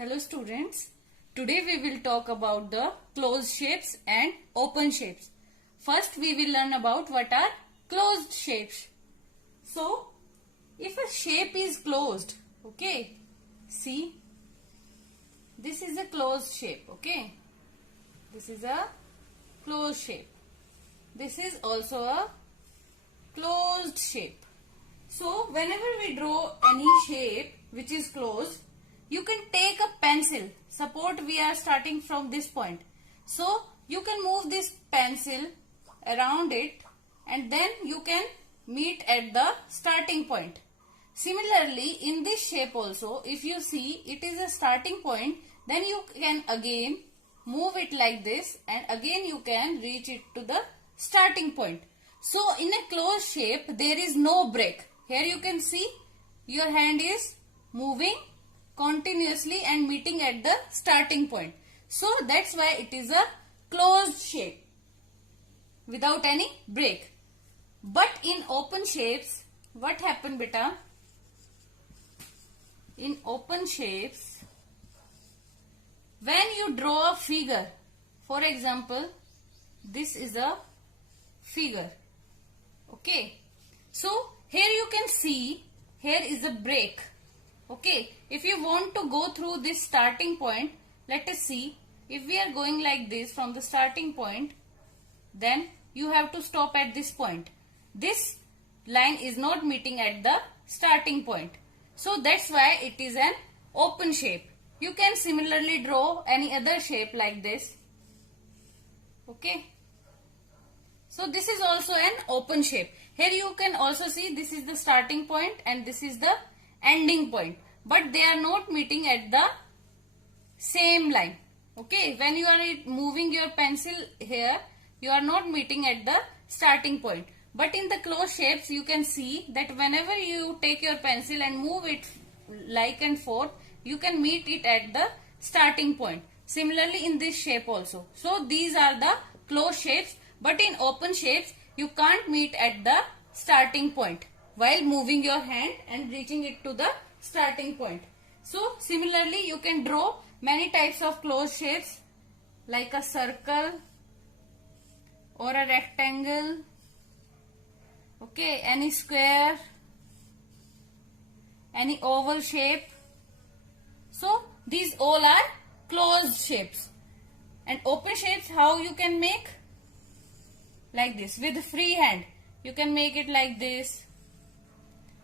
Hello students, today we will talk about the closed shapes and open shapes. First we will learn about what are closed shapes. So, if a shape is closed, okay, see, this is a closed shape, okay, this is a closed shape. This is also a closed shape. So, whenever we draw any shape which is closed, you can take a pencil. Suppose we are starting from this point. So, you can move this pencil around it and then you can meet at the starting point. Similarly, in this shape also, if you see it is a starting point, then you can again move it like this and again you can reach it to the starting point. So, in a closed shape, there is no break. Here you can see your hand is moving continuously and meeting at the starting point. So that's why it is a closed shape without any break. But in open shapes, what happen beta? In open shapes, when you draw a figure, for example, this is a figure. Okay. So here you can see, here is a break. Okay, if you want to go through this starting point, let us see, if we are going like this from the starting point, then you have to stop at this point. This line is not meeting at the starting point. So that's why it is an open shape. You can similarly draw any other shape like this. Okay. So this is also an open shape. Here you can also see this is the starting point and this is the ending point, but they are not meeting at the same line. Okay, when you are moving your pencil here, you are not meeting at the starting point. But in the closed shapes, you can see that whenever you take your pencil and move it like and forth, you can meet it at the starting point. Similarly in this shape also. So these are the closed shapes, but in open shapes, you can't meet at the starting point while moving your hand and reaching it to the starting point. So similarly you can draw many types of closed shapes like a circle or a rectangle, okay, any square, any oval shape. So these all are closed shapes. And open shapes, how you can make? Like this, with free hand you can make it like this.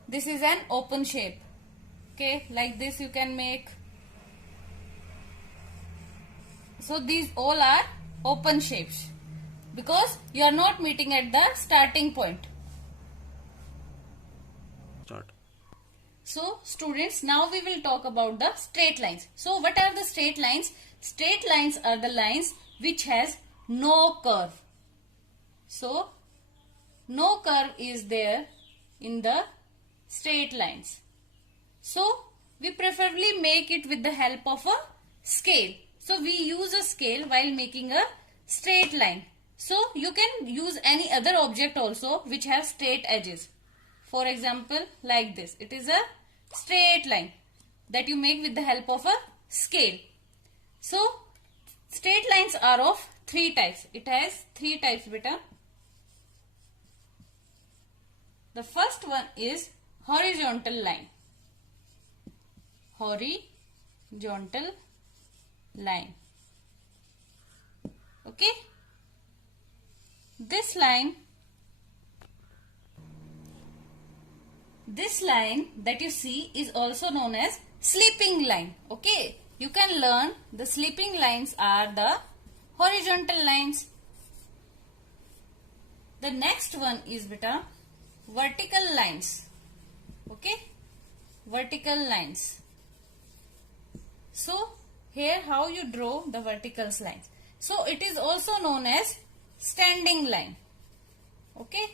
This is an open shape. Okay, like this you can make. So these all are open shapes because you are not meeting at the starting point. Start. So students, now we will talk about the straight lines. So what are the straight lines? Straight lines are the lines which has no curve. So no curve is there in the straight lines. So we preferably make it with the help of a scale. So we use a scale while making a straight line. So you can use any other object also which has straight edges. For example, like this. It is a straight line that you make with the help of a scale. So straight lines are of three types. It has three types beta. The first one is horizontal line. Horizontal line. Okay. This line that you see is also known as sleeping line. Okay. You can learn the sleeping lines are the horizontal lines. The next one is beta vertical lines. Okay, vertical lines. So here how you draw the vertical lines. So it is also known as standing line. Okay,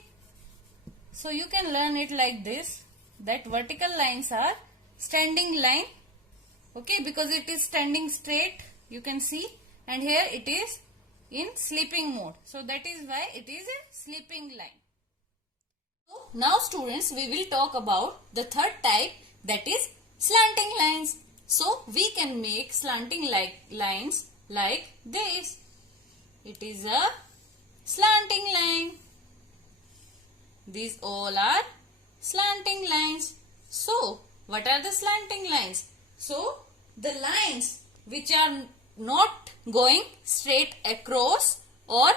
so you can learn it like this, that vertical lines are standing line. Okay, because it is standing straight, you can see, and here it is in sleeping mode. So that is why it is a sleeping line. Now students, we will talk about the third type, that is slanting lines. So we can make slanting lines like this. It is a slanting line. These all are slanting lines. So, what are the slanting lines? So, the lines which are not going straight across or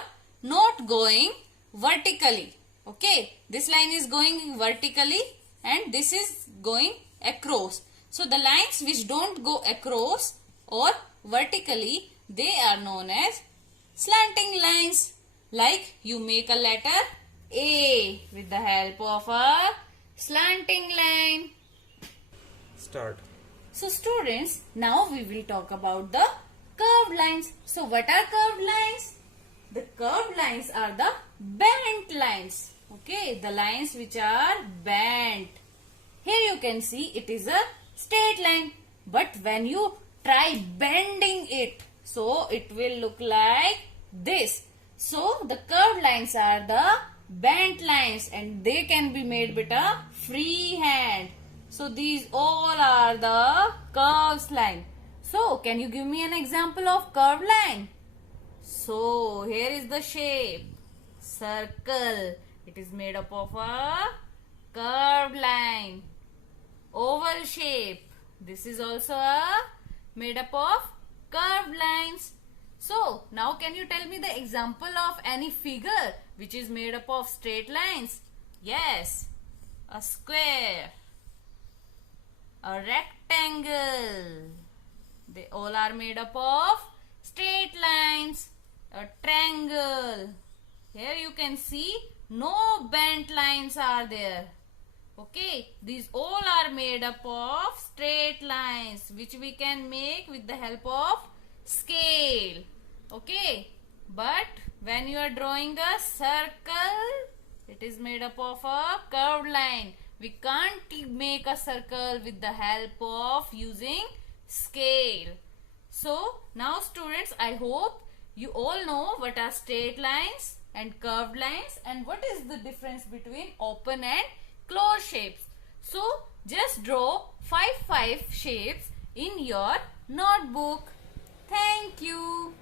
not going vertically. Okay, this line is going vertically and this is going across. So, the lines which don't go across or vertically, they are known as slanting lines. Like you make a letter A with the help of a slanting line. Start. So students, now we will talk about the curved lines. So what are curved lines? The curved lines are the bent lines. Okay, the lines which are bent. Here you can see it is a straight line. But when you try bending it, so it will look like this. So the curved lines are the bent lines and they can be made with a free hand. So these all are the curved line. So can you give me an example of curved line? So here is the shape. Circle. It is made up of a curved line. Oval shape. This is also made up of curved lines. So now can you tell me the example of any figure which is made up of straight lines? Yes. A square. A rectangle. They all are made up of straight lines. A triangle. Here you can see no bent lines are there. Okay, these all are made up of straight lines which we can make with the help of scale. Okay, but when you are drawing a circle, it is made up of a curved line. We can't make a circle with the help of using scale. So now students, I hope you all know what are straight lines and curved lines and what is the difference between open and closed shapes. So just draw 5 shapes in your notebook. Thank you.